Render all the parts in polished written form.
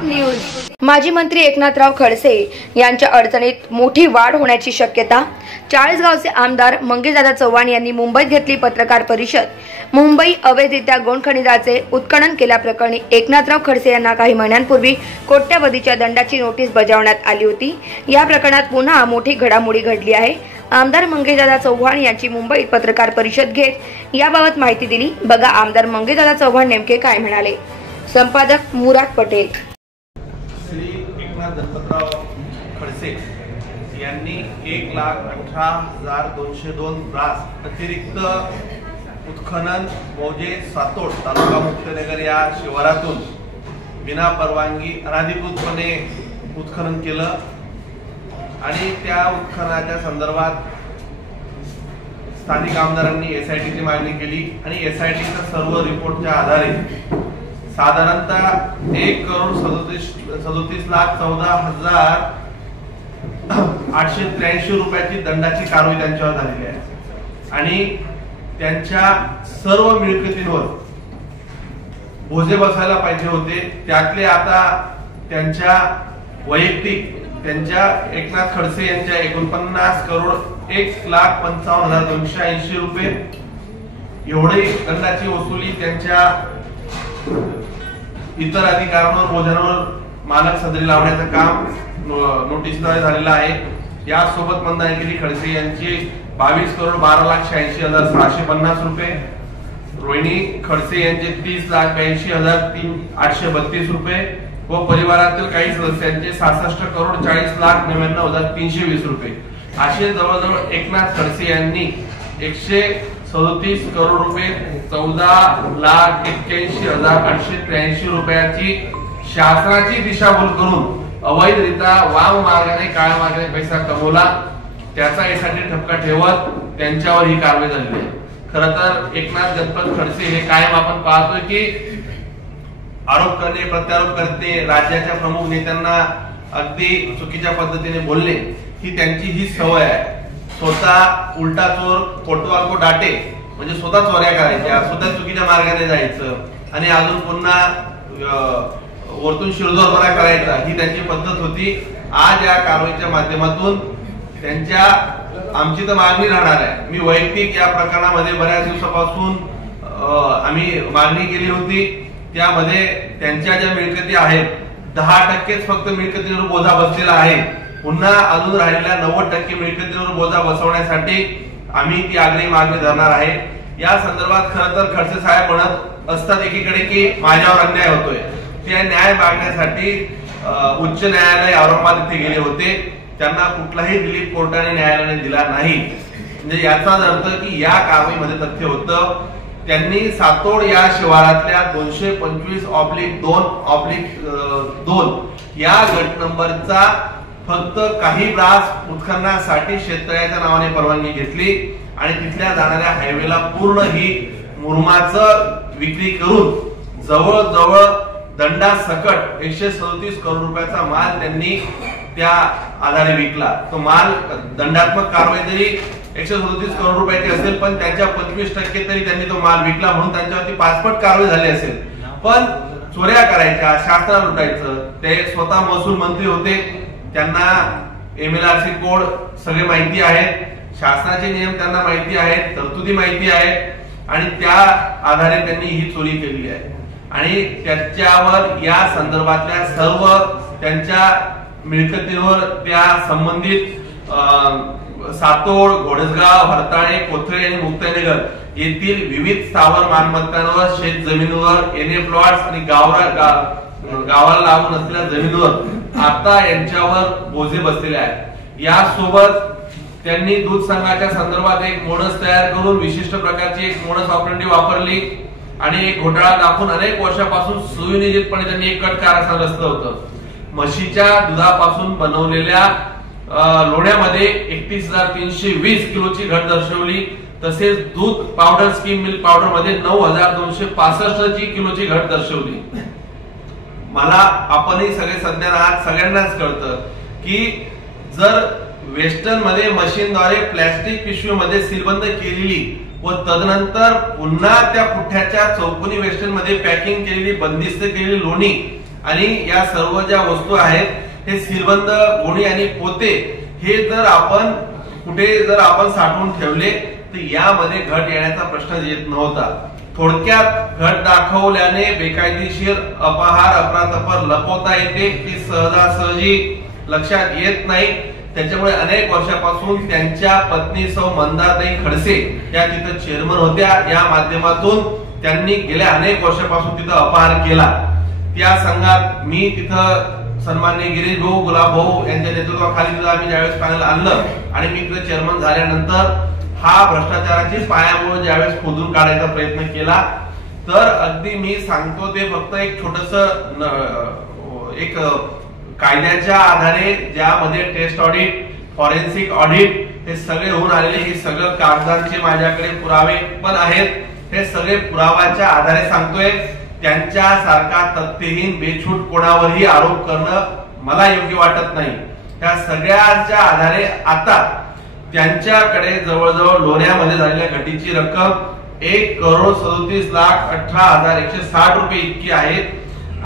Public news. माजी मंत्री एकनाथराव खडसे यांच्या अडचणीत मोठी वाढ होण्याची शक्यता। चाळीसगावचे आमदार मंगेशदादा चव्हाण यांनी मुंबईत घेतली पत्रकार परिषद। मुंबई अवैधरित्या गौण खनिजाचे उत्खनन केल्याप्रकरणी एकनाथराव खडसे यांना काही महिन्यांपूर्वी कोट्यवधीच्या दंडाची नोटीस बजावण्यात आली होती। या प्रकरणात पुन्हा मोठी घडामोडी घडली आहे। आमदार मंगेशदादा चव्हाण यांची मुंबईत पत्रकार परिषद घेत याबाबत माहिती दिली। बघा आमदार मंगेशदादा चव्हाण नेमके काय म्हणाले। संपादक मुराद पटेल। श्री एकनाथ दत्तराव खडसे यांनी 1,18,202 ब्रास अतिरिक्त उत्खनन मौजे सातोड तालुका मुक्ताईनगर या शिवारातून विना परवानगी अनधिकृतपणे उत्खनन केलं आणि त्या उत्खननाच्या संदर्भात स्थानिक आमदारांनी एसआयटीची मागणी केली आणि एसआयटीच्या सर्व रिपोर्टच्या आधारे साधारणतः 1,37,14,883 रुपयाची दंडाची कारवाई त्यांच्यावर झालेली आहे आणि त्यांच्या सर्व मिळकतींवर बोजे बसायला पाहिजे होते। त्यातले आता त्यांच्या वैयक्तिक त्यांच्या एकनाथ खडसे यांच्या 49,01,55,280 रुपये एवढी दंडाची वसुली त्यांच्या इतर अधिकाऱ्यांवर बोजांवर मालक सदरी लावण्याचं काम नोटीसद्वारे झालेलं आहे। यासोबत मंदायगिरी खडसे यांची 22,12,86,650 रुपये, रोहिणी खडसे यांचे 30,82,832 रुपये व परिवारातील काही सदस्यांचे 66,40,99,320 रुपये असे जवळजवळ एकनाथ खडसे यांनी 137 करोड रुपये 14,81,883 रुपयाची शासनाची दिशाभूल करून अवैधरित्या वाम मार्गाने काळ्या मार्गाने पैसा कमवला। त्याचा यासाठी ठपका ठेवत त्यांच्यावर ही कारवाई झाली आहे। खरं तर एकनाथ दत्तराव खडसे हे कायम आपण पाहतोय की आरोप करणे प्रत्यारोप करते, राज्याच्या प्रमुख नेत्यांना अगदी चुकीच्या पद्धतीने बोलणे ही त्यांची ही सवय आहे। स्वतः उलटा चोर कोटवाल को डाटे म्हणजे स्वतः चोऱ्या करायच्या, स्वतः चुकीच्या मार्गाने जायचं आणि अजून पुन्हा वरतून शिरजोरपणा करायचा ही त्यांची पद्धत होती। आज या कारवाईच्या माध्यमातून त्यांच्या आमची तर मागणी राहणार आहे। मी वैयक्तिक या प्रकरणामध्ये बऱ्याच दिवसापासून आम्ही मागणी केली होती। त्यामध्ये त्यांच्या ज्या मिळकती आहेत 10%च फक्त मिळकतीवर बोजा बसलेला आहे। पुन्हा अजून राहिलेल्या 90% मिळकतीवर बोजा बसवण्यासाठी आम्ही ती आग्रही मागणी धरणार आहे। या संदर्भात खरं तर खडसे साहेब म्हणत असतात एकीकडे की माझ्यावर अन्याय होतोय, त्या न्याय मागण्यासाठी उच्च न्यायालय औरंगाबाद येथे गेले होते। त्यांना कुठलाही रिलीफ कोर्टाने न्यायालयाने दिला नाही। म्हणजे याचाच अर्थ की या कारवाईमध्ये तथ्य होतं त्यांनी सातोड या शिवारातल्या 225/2/2 या गट नंबरचा फक्त काही ब्रास उत्खननासाठी शेतकऱ्याच्या नावाने परवानगी घेतली आणि तिथल्या जाणाऱ्या हायवेला पूर्ण ही मुरमाचं विक्री करून जवळजवळ दंडासकट 137 करोड रुपयाचा माल त्यांनी त्या आधारे विकला। तो माल दंडात्मक कारवाई जरी 137 करोड रुपयाची असेल पण त्याच्या 25% तरी त्यांनी तो माल विकला म्हणून त्यांच्यावरती पाचपट कारवाई झाली असेल। पण चोऱ्या करायच्या, शासनाला लुटायचं, ते स्वतः महसूल मंत्री होते, त्यांना MLRC कोड सगळे माहिती आहेत, शासनाचे नियम त्यांना माहिती आहेत, तरतुदी माहिती आहेत आणि त्या आधारे त्यांनी ही चोरी केली आहे आणि त्याच्यावर या संदर्भातल्या सर्व त्यांच्या मिळकतीवर त्या संबंधित सातोड, घोडसगाव, हरताळे, कोथळे आणि मुक्ताईनगर येथील विविध स्थावर मालमत्तांवर, शेत जमिनीवर, एनए प्लॉट्स आणि गावाला लागून असलेल्या जमिनीवर आता यांच्यावर बोजे बसलेले आहेत। यासोबत त्यांनी दूध संघाच्या संदर्भात एक मोडस तयार करून विशिष्ट प्रकारची एक मोडस ऑपरेंडी वापरली आणि एक घोटाळा दाखवून अनेक वर्षापासून सुनियोजितपणे त्यांनी एक कट कारस्थान रचलं होतं। म्हशीच्या दुधापासून बनवलेल्या लोण्यामध्ये 31,320 किलोची घट दर्शवली, तसेच दूध पावडर स्कीम मिल्क पावडर मध्ये 9,265 किलोची घट दर्शवली। मला आपणही सगळे सज्ञान आहात, सगळ्यांनाच कळतं की जर वेस्टर्न मध्ये मशीनद्वारे प्लास्टिक पिशवीमध्ये सीलबंद केलेली व तदनंतर पुन्हा त्या पुठ्याच्या चौकोनी वेस्टर्न मध्ये पॅकिंग केलेली बंदिस्त केलेली लोणी आणि या सर्व ज्या वस्तू आहेत हे सीलबंद गोणी आणि पोते हे जर आपण कुठे जर आपण साठवून ठेवले तर यामध्ये घट येण्याचा प्रश्न येत नव्हता. थोडक्यात घट दाखवल्याने बेकायदेशीर अपहार अफरातफर लपवता येते, ती सहजासहजी लक्षात येत नाही. त्याच्यामुळे अनेक वर्षापासून त्यांच्या पत्नी सौ मंदाताई खडसे या तिथं चेअरमन होत्या. या माध्यमातून त्यांनी गेल्या अनेक वर्षापासून तिथं अपहार केला. त्या संघात मी तिथं सन्माननीय गिरीश भाऊ, गुलाब भाऊ यांच्या नेतृत्वाखाली तिथं आम्ही ज्यावेळेस पॅनल आणलं आणि मी तिथं चेअरमन झाल्यानंतर हा भ्रष्टाचाराची पायामुळे ज्यावेळेस खोदून काढायचा प्रयत्न केला तर अगदी मी सांगतो ते फक्त एक छोटस एक कायद्याच्या आधारे ज्यामध्ये टेस्ट ऑडिट, फॉरेन्सिक ऑडिट हे सगळे होऊन आलेले, हे सगळं कागदांचे माझ्याकडे पुरावे पण आहेत. हे सगळे पुराव्याच्या आधारे सांगतोय. त्यांच्यासारखा तथ्यहीन बेछूट कोणावरही आरोप करणं मला योग्य वाटत नाही. त्या सगळ्यांच्या आधारे आता त्यांच्याकडे जवळजवळ लोण्यामध्ये झालेल्या घटीची रक्कम 1,37,18,160 रुपये इतकी आहे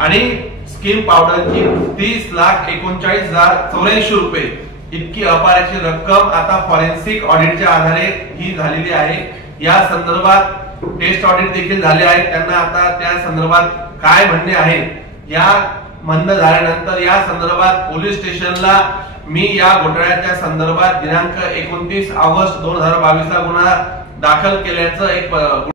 आणि स्किम पावडरची 30,39,084 रुपये इतकी अपाराची रक्कम आता फॉरेन्सिक ऑडिटच्या आधारे ही झालेली आहे. या संदर्भात टेस्ट ऑडिट देखील झाले आहे. त्यांना आता त्या संदर्भात काय म्हणणे आहे या म्हणणं झाल्यानंतर या संदर्भात पोलीस स्टेशनला मी या घोटाळ्याच्या संदर्भात दिनांक 29 ऑगस्ट 2022 ला गुन्हा दाखल केल्याचं एक